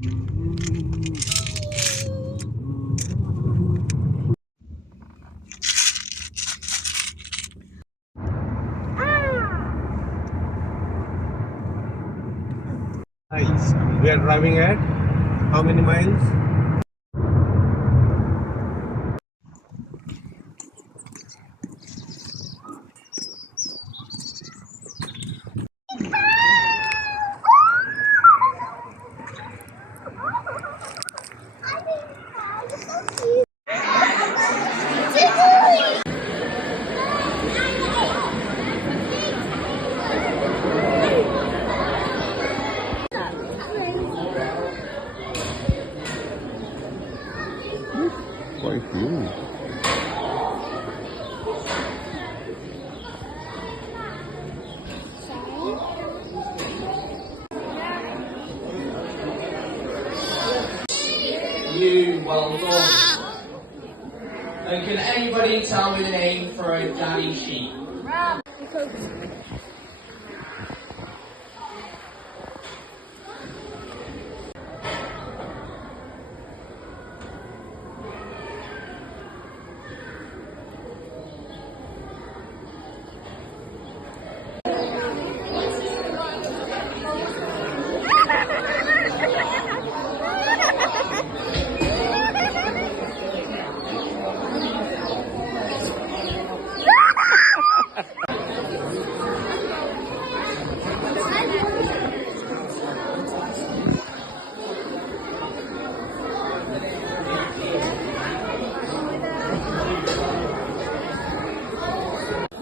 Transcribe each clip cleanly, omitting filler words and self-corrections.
Nice. We are driving at how many miles? Quite huge. You well done. And can anybody tell me the name for a daddy sheep?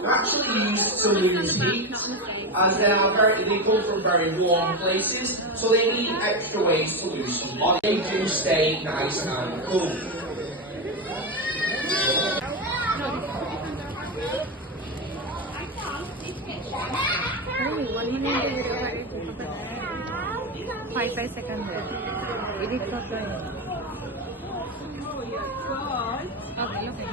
Actually used to lose heat, as they come from very warm places, so they need extra ways to lose some body. They do stay nice and cool. Five seconds. Edit photo. Okay, okay.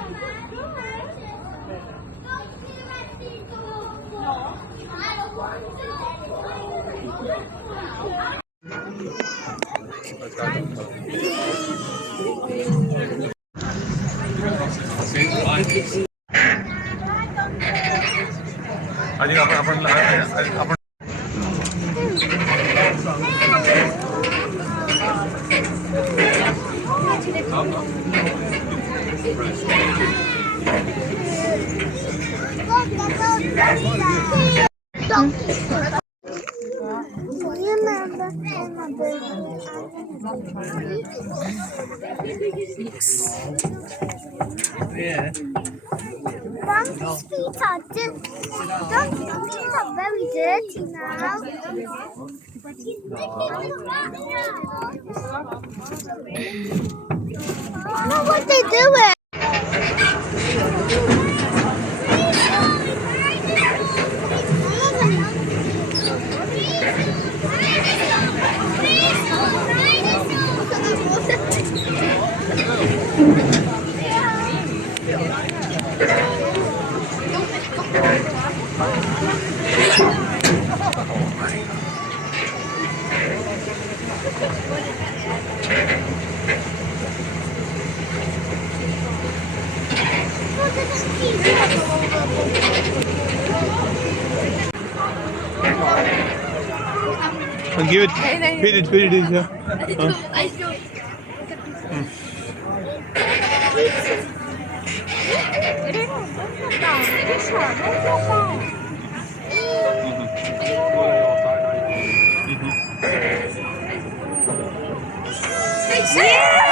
아직 आपण Yeah. Donkey's feet are very dirty now. No, what they doing? Give it. Feed it. Yeah. Yeah!